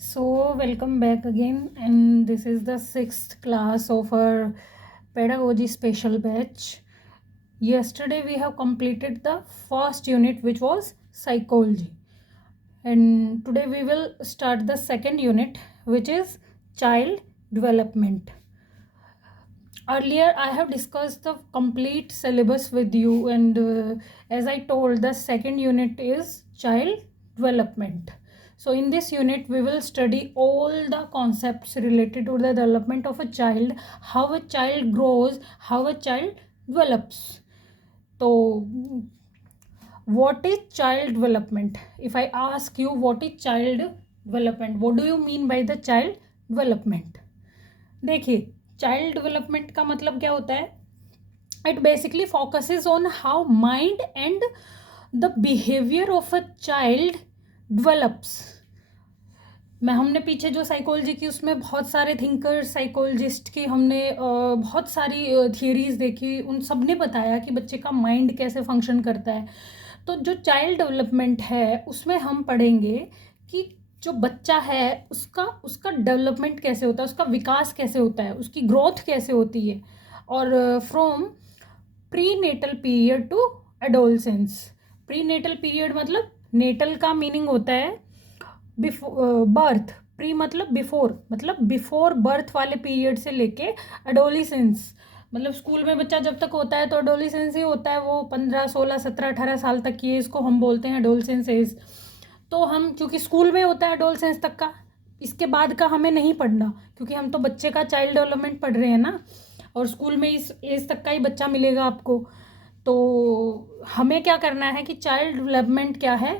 So, welcome back again, and this is the sixth class of our pedagogy special batch. Yesterday, we have completed the first unit, which was psychology, and today we will start the second unit, which is child development. Earlier, I have discussed the complete syllabus with you, and as I told, the second unit is child development. So in this unit, we will study all the concepts related to the development of a child, how a child grows, how a child develops. So, what is child development? If I ask you what is child development, what do you mean by the child development? देखिए, child development का मतलब क्या होता है? It basically focuses on how mind and the behaviour of a child develops. हमने पीछे जो psychology की उसमें बहुत सारे थिंकर साइकोलॉजिस्ट की हमने बहुत सारी थियरीज देखी. उन सब ने बताया कि बच्चे का माइंड कैसे फंक्शन करता है. तो जो चाइल्ड डेवलपमेंट है उसमें हम पढ़ेंगे कि जो बच्चा है उसका उसका डेवलपमेंट कैसे होता है, उसका विकास कैसे होता है, उसकी ग्रोथ कैसे होती है. और from prenatal period to adolescence. Prenatal period मतलब नेटल का मीनिंग होता है बर्थ. प्री मतलब बिफोर बर्थ वाले पीरियड से लेके एडोलिसेंस. मतलब स्कूल में बच्चा जब तक होता है तो एडोलिसेंस ही होता है. वो 15 16 17 18 साल तक की एज को हम बोलते हैं एडोलिसेंस एज. तो हम क्योंकि स्कूल में होता है एडोलसेंस तक का, इसके बाद का हमें नहीं पढ़ना, क्योंकि हम तो बच्चे का चाइल्ड डेवलपमेंट पढ़ रहे हैं ना, और स्कूल में इस एज तक का ही बच्चा मिलेगा आपको. तो हमें क्या करना है कि चाइल्ड डेवलपमेंट क्या है,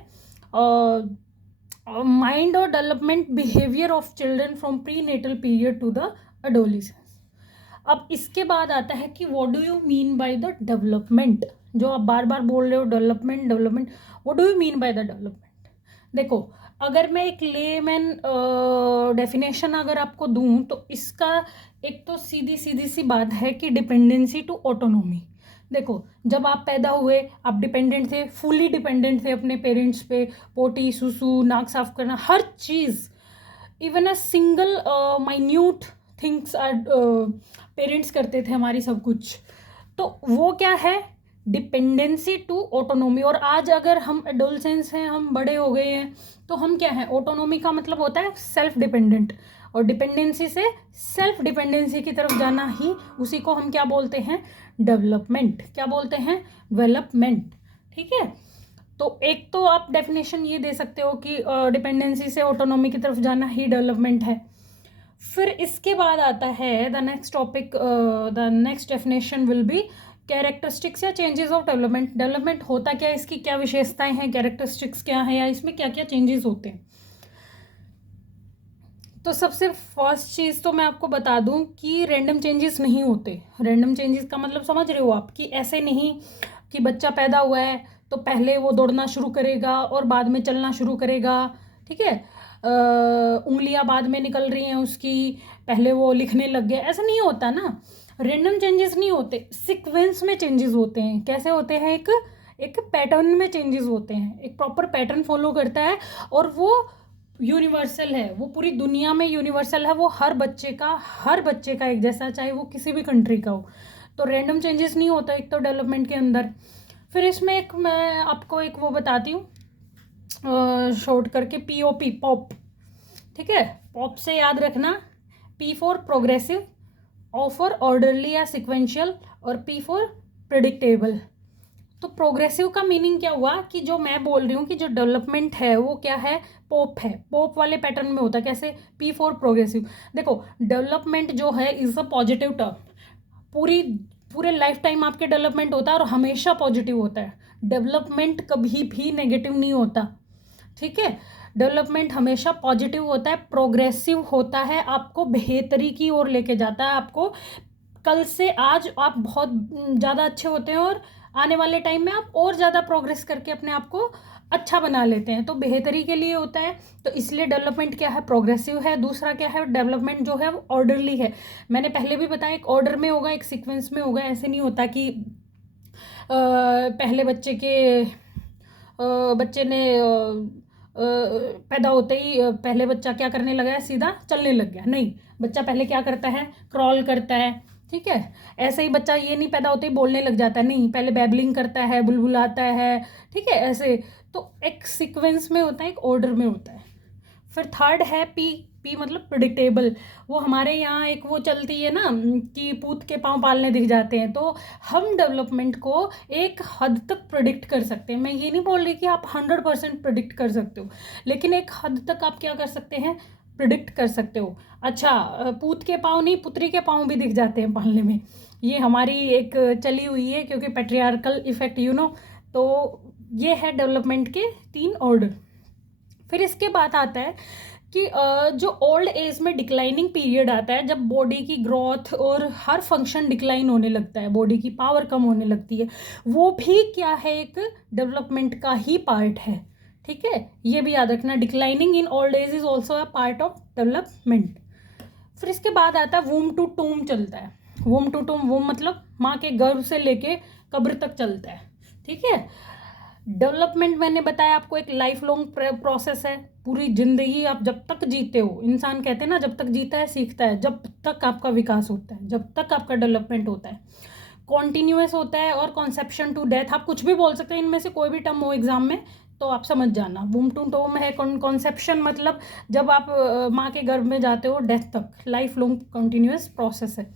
माइंड और development behaviour of children from prenatal period to the adolescence. अब इसके बाद आता है कि what do you mean by the development. जो आप बार बार बोल रहे हो development development, what do you mean by the development. देखो, अगर मैं एक लेमैन डेफिनेशन अगर आपको दूं तो इसका एक तो सीधी सीधी सी बात है कि डिपेंडेंसी टू ऑटोनोमी. देखो, जब आप पैदा हुए आप डिपेंडेंट थे, फुली डिपेंडेंट थे अपने पेरेंट्स पे. पोटी सुसु नाक साफ करना हर चीज़, even a single minute things are parents करते थे हमारी सब कुछ. तो वो क्या है, डिपेंडेंसी टू ऑटोनोमी. और आज अगर हम एडोलसेंस हैं, हम बड़े हो गए हैं, तो हम क्या हैं, ऑटोनोमी का मतलब होता है सेल्फ डिपेंडेंट, और डिपेंडेंसी से सेल्फ डिपेंडेंसी की तरफ जाना ही, उसी को हम क्या बोलते हैं, डेवलपमेंट. क्या बोलते हैं, डेवलपमेंट. ठीक है. तो एक तो आप डेफिनेशन ये दे सकते हो कि डिपेंडेंसी से ऑटोनॉमी की तरफ जाना ही डेवलपमेंट है. फिर इसके बाद आता है the next topic, the next definition will be characteristics या चेंजेस ऑफ डेवलपमेंट. डेवलपमेंट होता क्या है, इसकी क्या विशेषताएं हैं, कैरेक्टरिस्टिक्स क्या है, या इसमें क्या क्या चेंजेस होते हैं. तो सबसे फर्स्ट चीज़ तो मैं आपको बता दूं कि रैंडम चेंजेस नहीं होते. रैंडम चेंजेस का मतलब समझ रहे हो आप, कि ऐसे नहीं कि बच्चा पैदा हुआ है तो पहले वो दौड़ना शुरू करेगा और बाद में चलना शुरू करेगा. ठीक है. उंगलियां बाद में निकल रही हैं उसकी, पहले वो लिखने लग गया, ऐसा नहीं होता ना. रैंडम चेंजेस नहीं होते, सीक्वेंस में चेंजेस होते हैं. कैसे होते हैं, एक एक पैटर्न में चेंजेस होते हैं, एक प्रॉपर पैटर्न फॉलो करता है, और वो यूनिवर्सल है, वो पूरी दुनिया में यूनिवर्सल है. वो हर बच्चे का एक जैसा, चाहे वो किसी भी कंट्री का हो. तो रैंडम चेंजेस नहीं होता एक तो डेवलपमेंट के अंदर. फिर इसमें एक मैं आपको एक वो बताती हूँ शॉर्ट करके, POP, पॉप. ठीक है. पॉप से याद रखना, P for progressive, O for orderly या सिक्वेंशियल, और P फॉर प्रिडिक्टेबल. तो प्रोग्रेसिव का मीनिंग क्या हुआ, कि जो मैं बोल रही हूँ कि जो डेवलपमेंट है वो क्या है, पोप है, पोप वाले पैटर्न में होता है. कैसे, P फॉर प्रोग्रेसिव. देखो, डेवलपमेंट जो है इज अ पॉजिटिव टर्म. पूरी पूरे लाइफ टाइम आपके डेवलपमेंट होता है और हमेशा पॉजिटिव होता है. डेवलपमेंट कभी भी नेगेटिव नहीं होता. ठीक है. डेवलपमेंट हमेशा पॉजिटिव होता है, प्रोग्रेसिव होता है, आपको बेहतरी की ओर लेके जाता है. आपको कल से आज आप बहुत ज़्यादा अच्छे होते हैं, और आने वाले टाइम में आप और ज़्यादा प्रोग्रेस करके अपने आप को अच्छा बना लेते हैं. तो बेहतरी के लिए होता है. तो इसलिए डेवलपमेंट क्या है, प्रोग्रेसिव है. दूसरा क्या है, डेवलपमेंट जो है वो ऑर्डरली है. मैंने पहले भी बताया, एक ऑर्डर में होगा, एक सीक्वेंस में होगा. ऐसे नहीं होता कि पहले बच्चे ने पैदा होते ही पहले बच्चा क्या करने लगा है, सीधा चलने लग गया, नहीं, बच्चा पहले क्या करता है, क्रॉल करता है, ठीक है। ऐसे ही बच्चा ये नहीं पैदा होते ही बोलने लग जाता है, नहीं, पहले बैबलिंग करता है, बुलबुलाता है, ठीक है, ऐसे। तो एक सीक्वेंस में होता है, एक ऑर्डर में होता है। फिर थर्ड है पी। पी मतलब प्रिडिक्टेबल। वो हमारे यहाँ एक वो चलती है ना कि पूत के पाँव पालने दिख जाते हैं, तो हम डेवलपमेंट को एक हद तक प्रिडिक्ट कर सकते हैं। मैं ये नहीं बोल रही कि आप 100% प्रिडिक्ट कर सकते हो, लेकिन एक हद तक आप क्या कर सकते हैं, प्रिडिक्ट कर सकते हो। अच्छा, पूत के पाँव नहीं, पुत्री के पाँव भी दिख जाते हैं पालने में। ये हमारी एक चली हुई है, क्योंकि पैट्रियार्कल इफेक्ट तो ये है डेवलपमेंट के 3 ऑर्डर। फिर इसके बाद आता है कि जो ओल्ड एज में डिक्लाइनिंग पीरियड आता है, जब बॉडी की ग्रोथ और हर फंक्शन डिक्लाइन होने लगता है, बॉडी की पावर कम होने लगती है, वो भी क्या है, एक डेवलपमेंट का ही पार्ट है, ठीक है। ये भी याद रखना, declining in old age is also a part of development. फिर इसके बाद आता है वूम टू टूम चलता है। वूम टू टूम, वूम मतलब माँ के गर्भ से लेके कब्र तक चलता है, ठीक है। डेवलपमेंट मैंने बताया आपको एक लाइफ लॉन्ग प्रोसेस है। पूरी जिंदगी आप जब तक जीते हो, इंसान कहते हैं ना जब तक जीता है सीखता है, जब तक आपका विकास होता है, जब तक आपका डेवलपमेंट होता है, कॉन्टिन्यूअस होता है। और कॉन्सेप्शन टू डेथ, आप कुछ भी बोल सकते हैं, इनमें से कोई भी टर्म हो एग्जाम में तो आप समझ जाना। वूम टू टोम है, कॉन्सेप्शन मतलब जब आप माँ के गर्भ में जाते हो डेथ तक, लाइफ लॉन्ग कंटिन्यूअस प्रोसेस है।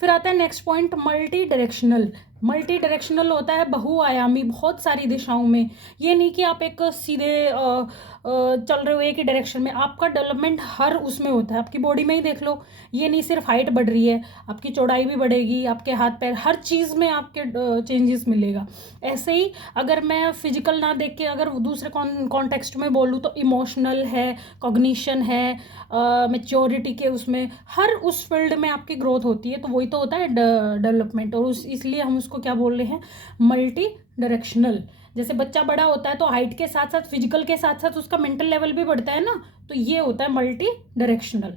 फिर आता है next point, multi directional. Multi directional होता है बहुआयामी, बहुत सारी दिशाओं में। ये नहीं कि आप एक सीधे चल रहे हो एक ही डायरेक्शन में, आपका डेवलपमेंट हर उसमें होता है। आपकी बॉडी में ही देख लो, ये नहीं सिर्फ हाइट बढ़ रही है, आपकी चौड़ाई भी बढ़ेगी, आपके हाथ पैर, हर चीज़ में आपके चेंजेस मिलेगा। ऐसे ही अगर मैं फिजिकल ना देख के अगर दूसरे कॉन्टेक्स्ट में बोलूँ तो इमोशनल है, कॉग्निशन है, मेच्योरिटी के उसमें, हर उस फील्ड में आपकी ग्रोथ होती है, तो वही तो होता है डेवलपमेंट। और इसलिए हम उसको क्या बोल रहे हैं, मल्टी डायरेक्शनल। जैसे बच्चा बड़ा होता है तो हाइट के साथ साथ, फिजिकल के साथ साथ उसका मेंटल लेवल भी बढ़ता है ना, तो ये होता है मल्टी डायरेक्शनल।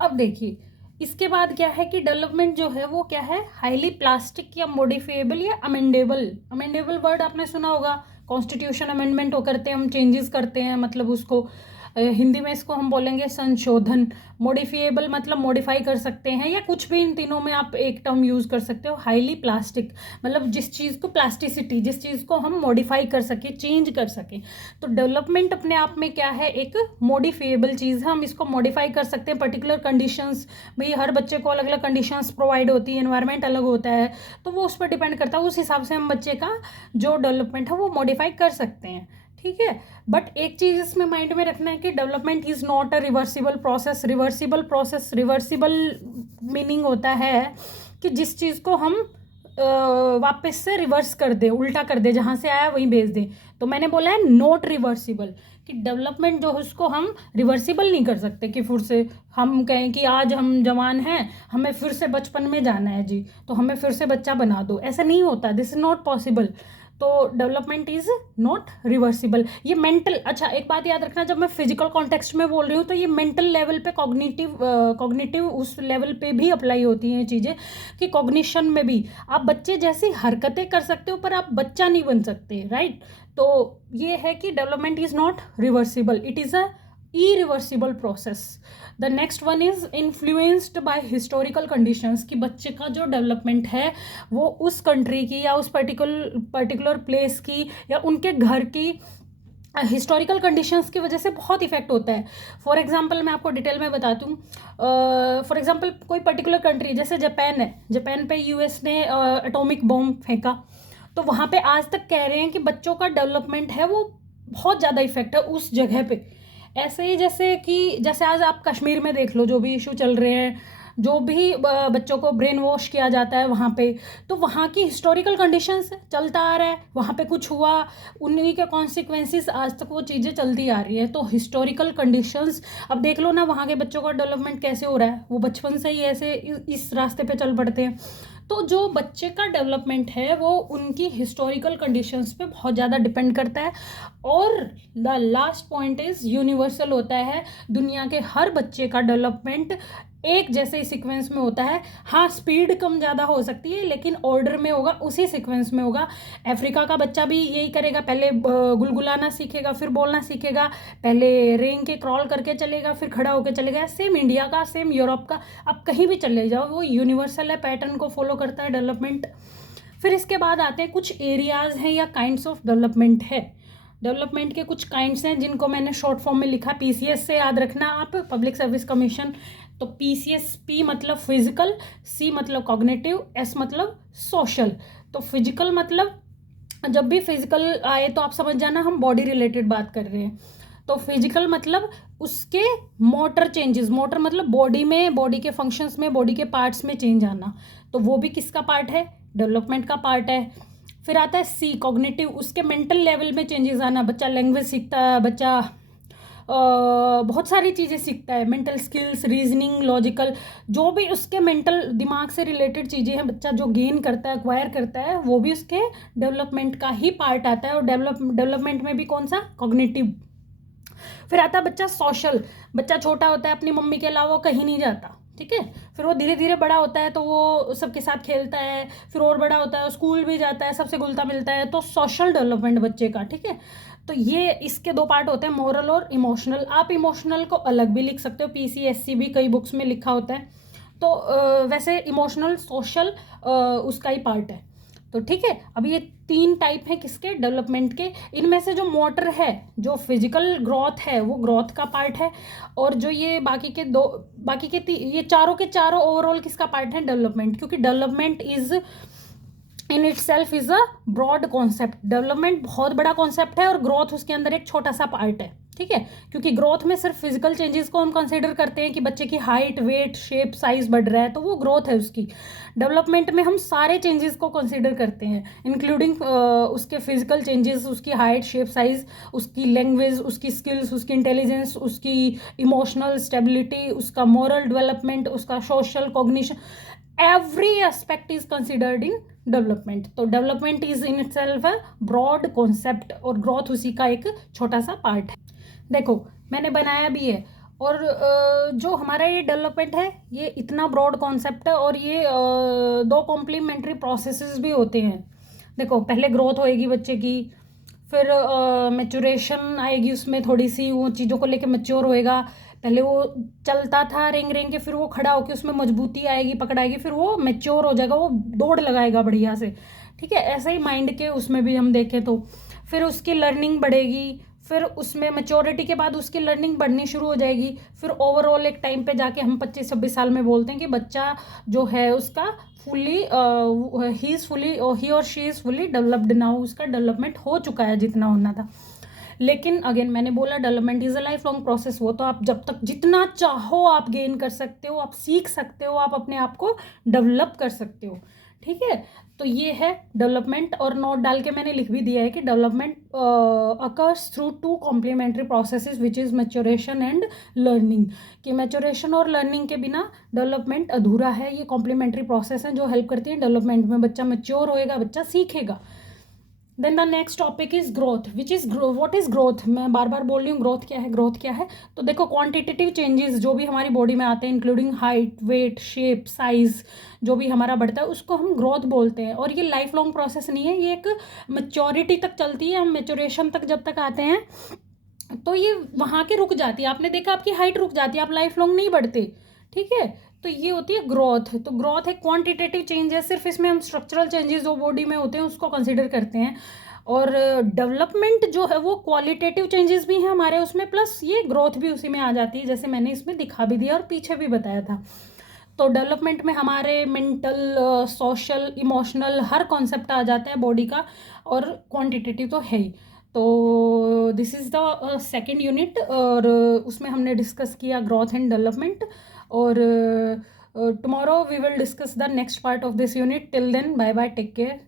अब देखिए इसके बाद क्या है कि डेवलपमेंट जो है वो क्या है, हाईली प्लास्टिक या मॉडिफाइबल या अमेंडेबल। अमेंडेबल वर्ड आपने सुना होगा, कॉन्स्टिट्यूशन अमेंडमेंट करते हैं हम, चेंजेस करते हैं, मतलब उसको हिंदी में इसको हम बोलेंगे संशोधन। मॉडिफाइबल मतलब मॉडिफाई कर सकते हैं, या कुछ भी, इन तीनों में आप एक टर्म यूज़ कर सकते हो। हाईली प्लास्टिक मतलब जिस चीज़ को, प्लास्टिसिटी, जिस चीज़ को हम मॉडिफाई कर सके, चेंज कर सके। तो डेवलपमेंट अपने आप में क्या है, एक मॉडिफाइबल चीज़ है, हम इसको मॉडिफाई कर सकते हैं पर्टिकुलर कंडीशंस। भाई हर बच्चे को अलग अलग कंडीशंस प्रोवाइड होती है, एनवायरनमेंट अलग होता है, तो वो उस पर डिपेंड करता है, उस हिसाब से हम बच्चे का जो डेवलपमेंट है वो मॉडिफाई कर सकते हैं, ठीक है। बट एक चीज इसमें माइंड में रखना है कि development is not a reversible process. Reversible process, reversible meaning होता है कि जिस चीज़ को हम वापस से रिवर्स कर दे, उल्टा कर दे, जहाँ से आया वहीं भेज दें। तो मैंने बोला है नॉट रिवर्सिबल, कि डेवलपमेंट जो है उसको हम रिवर्सिबल नहीं कर सकते, कि फिर से हम कहें कि आज हम जवान हैं, हमें फिर से बचपन में जाना है जी, तो हमें फिर से बच्चा बना दो, ऐसा नहीं होता, दिस इज नॉट पॉसिबल। तो डेवलपमेंट इज नॉट रिवर्सिबल। ये मेंटल, अच्छा एक बात याद रखना, जब मैं फिजिकल कॉन्टेक्स्ट में बोल रही हूँ तो ये मेंटल लेवल पे, कॉग्निटिव उस लेवल पे भी अप्लाई होती हैं चीज़ें, कि कॉग्निशन में भी आप बच्चे जैसी हरकतें कर सकते हो, पर आप बच्चा नहीं बन सकते, राइट। तो ये है कि development is not reversible, it is a irreversible process. The next one is influenced by historical conditions, कि बच्चे का जो डेवलपमेंट है वो उस कंट्री की या उस पर्टिकुलर प्लेस की या उनके घर की हिस्टोरिकल कंडीशंस की वजह से बहुत इफेक्ट होता है। फॉर एग्जांपल मैं आपको डिटेल में बताती हूँ। फॉर एग्जांपल कोई पर्टिकुलर कंट्री जैसे जापान है, जापान पे यूएस ने एटॉमिक बॉम्ब फेंका, तो वहाँ पे आज तक कह रहे हैं कि बच्चों का डेवलपमेंट है वो बहुत ज़्यादा इफेक्ट है उस जगह पे। ऐसे ही जैसे आज आप कश्मीर में देख लो, जो भी इशू चल रहे हैं, जो भी बच्चों को ब्रेन वॉश किया जाता है वहाँ पे, तो वहाँ की हिस्टोरिकल कंडीशंस चलता आ रहा है, वहाँ पे कुछ हुआ, उन्हीं के कॉन्सिक्वेंसेस आज तक वो चीज़ें चलती आ रही है। तो हिस्टोरिकल कंडीशंस, अब देख लो ना वहाँ के बच्चों का डेवलपमेंट कैसे हो रहा है, वो बचपन से ही ऐसे इस रास्ते पे चल पड़ते हैं। तो जो बच्चे का डेवलपमेंट है वो उनकी हिस्टोरिकल कंडीशंस पे बहुत ज़्यादा डिपेंड करता है। और the last point is universal होता है, दुनिया के हर बच्चे का डेवलपमेंट एक जैसे ही सीक्वेंस में होता है। हाँ, स्पीड कम ज़्यादा हो सकती है लेकिन ऑर्डर में होगा, उसी सीक्वेंस में होगा। अफ्रीका का बच्चा भी यही करेगा, पहले गुलगुलाना सीखेगा, फिर बोलना सीखेगा, पहले रेंग के क्रॉल करके चलेगा, फिर खड़ा होकर चलेगा। सेम इंडिया का, सेम यूरोप का, आप कहीं भी चले जाओ, वो यूनिवर्सल है, पैटर्न को फॉलो करता है डेवलपमेंट। फिर इसके बाद आते हैं कुछ एरियाज हैं या काइंड्स ऑफ डेवलपमेंट है। डेवलपमेंट के कुछ काइंड्स हैं जिनको मैंने शॉर्ट फॉर्म में लिखा, पीसीएस से याद रखना आप, पब्लिक सर्विस कमीशन। तो पीसीएस, पी मतलब फिजिकल, सी मतलब कॉग्निटिव, एस मतलब सोशल। तो फिजिकल मतलब जब भी फिजिकल आए तो आप समझ जाना हम बॉडी रिलेटेड बात कर रहे हैं। तो फिजिकल मतलब उसके मोटर चेंजेस, मोटर मतलब बॉडी में, बॉडी के फंक्शंस में, बॉडी के पार्ट्स में चेंज आना, तो वो भी किसका पार्ट है, डेवलपमेंट का पार्ट है। फिर आता है सी, कॉग्निटिव, उसके मेंटल लेवल में चेंजेस आना, बच्चा लैंग्वेज सीखता है, बच्चा बहुत सारी चीज़ें सीखता है, मेंटल स्किल्स, रीजनिंग, लॉजिकल, जो भी उसके मेंटल दिमाग से रिलेटेड चीज़ें हैं, बच्चा जो गेन करता है, एक्वायर करता है, वो भी उसके डेवलपमेंट का ही पार्ट आता है। और डेवलपमेंट में भी कौन सा, कॉग्निटिव। फिर आता है बच्चा सोशल, बच्चा छोटा होता है अपनी मम्मी के अलावा कहीं नहीं जाता, ठीक है। फिर वो धीरे धीरे बड़ा होता है तो वो सबके साथ खेलता है, फिर और बड़ा होता है, स्कूल भी जाता है, सबसे घुलता मिलता है, तो सोशल डेवलपमेंट बच्चे का, ठीक है। तो ये इसके दो पार्ट होते हैं, मोरल और इमोशनल। आप इमोशनल को अलग भी लिख सकते हो, पीसीएससी भी कई बुक्स में लिखा होता है। तो वैसे इमोशनल, सोशल उसका ही पार्ट है। तो ठीक है, अब ये 3 टाइप हैं किसके, डेवलपमेंट के। इनमें से जो मोटर है, जो फिजिकल ग्रोथ है, वो ग्रोथ का पार्ट है। और जो ये बाकी के ये चारों के चारों ओवरऑल किसका पार्ट है, डेवलपमेंट। क्योंकि development is in itself is a broad concept. Development बहुत बड़ा कॉन्सेप्ट है और ग्रोथ उसके अंदर एक छोटा सा पार्ट है, ठीक है। क्योंकि ग्रोथ में सिर्फ फिजिकल चेंजेस को हम कंसिडर करते हैं कि बच्चे की हाइट, वेट, शेप, साइज बढ़ रहा है, तो वो ग्रोथ है उसकी। डेवलपमेंट में हम सारे चेंजेस को कंसिडर करते हैं, इंक्लूडिंग उसके फिजिकल चेंजेस, उसकी हाइट, शेप, साइज, उसकी लैंग्वेज, उसकी स्किल्स, उसकी इंटेलिजेंस, उसकी इमोशनल स्टेबिलिटी, उसका मॉरल डेवलपमेंट, उसका social cognition, every aspect is considered in development. तो development is in itself a broad concept और ग्रोथ उसी का एक छोटा सा पार्ट है। देखो मैंने बनाया भी है, और जो हमारा ये डेवलपमेंट है ये इतना ब्रॉड कॉन्सेप्ट है, और ये 2 कॉम्प्लीमेंट्री प्रोसेसेस भी होते हैं। देखो पहले ग्रोथ होएगी बच्चे की, फिर मैचुरेशन आएगी, उसमें थोड़ी सी वो चीज़ों को लेके मैच्योर होएगा। पहले वो चलता था रेंग रेंग के, फिर वो खड़ा होके उसमें मजबूती आएगी, पकड़ आएगी, फिर वो मैच्योर हो जाएगा, वो दौड़ लगाएगा बढ़िया से, ठीक है। ऐसे ही माइंड के उसमें भी हम देखें तो फिर उसकी लर्निंग बढ़ेगी, फिर उसमें मैच्योरिटी के बाद उसकी लर्निंग बढ़नी शुरू हो जाएगी। फिर ओवरऑल एक टाइम पे जाके हम 25-26 साल में बोलते हैं कि बच्चा जो है उसका फुली ही और she is fully developed now, उसका डेवलपमेंट हो चुका है जितना होना था। लेकिन अगेन मैंने बोला development is a life long process. वो तो आप जब तक जितना चाहो आप गेन कर सकते हो, आप सीख सकते हो, आप अपने आप को डेवलप कर सकते हो, ठीक है। तो ये है डेवलपमेंट, और नोट डाल के मैंने लिख भी दिया है कि development occurs through 2 complementary processes which is maturation and learning. कि मैच्योरेशन और लर्निंग के बिना डेवलपमेंट अधूरा है। ये कॉम्प्लीमेंट्री प्रोसेस हैं जो हेल्प करती हैं डेवलपमेंट में। बच्चा मैच्योर होएगा, बच्चा सीखेगा। Then the next topic is growth, which is what is growth. मैं बार बार बोल रही हूँ ग्रोथ क्या है, ग्रोथ क्या है। तो देखो क्वांटिटेटिव चेंजेस जो भी हमारी बॉडी में आते हैं, including height, weight, shape, size, जो भी हमारा बढ़ता है उसको हम ग्रोथ बोलते हैं। और ये लाइफ लॉन्ग प्रोसेस नहीं है, ये एक मैच्योरिटी तक चलती है। हम मैच्योरेशन तक जब तक आते हैं तो ये वहाँ के रुक जाती है। आपने देखा आपकी हाइट रुक जाती है, आप लाइफ लॉन्ग नहीं बढ़ते, ठीक है। तो ये होती है ग्रोथ। तो ग्रोथ एक क्वांटिटेटिव चेंज है, सिर्फ इसमें हम स्ट्रक्चरल चेंजेस जो बॉडी में होते हैं उसको कंसिडर करते हैं। और डेवलपमेंट जो है वो क्वालिटेटिव चेंजेस भी हैं हमारे उसमें, प्लस ये ग्रोथ भी उसी में आ जाती है, जैसे मैंने इसमें दिखा भी दिया और पीछे भी बताया था। तो डेवलपमेंट में हमारे मेंटल, सोशल, इमोशनल हर कॉन्सेप्ट आ जाता है बॉडी का, और क्वांटिटेटिव तो है ही। तो this is the second unit, और उसमें हमने डिस्कस किया ग्रोथ एंड डेवलपमेंट। और tomorrow we will discuss the next part of this unit. Till then, bye bye, take care.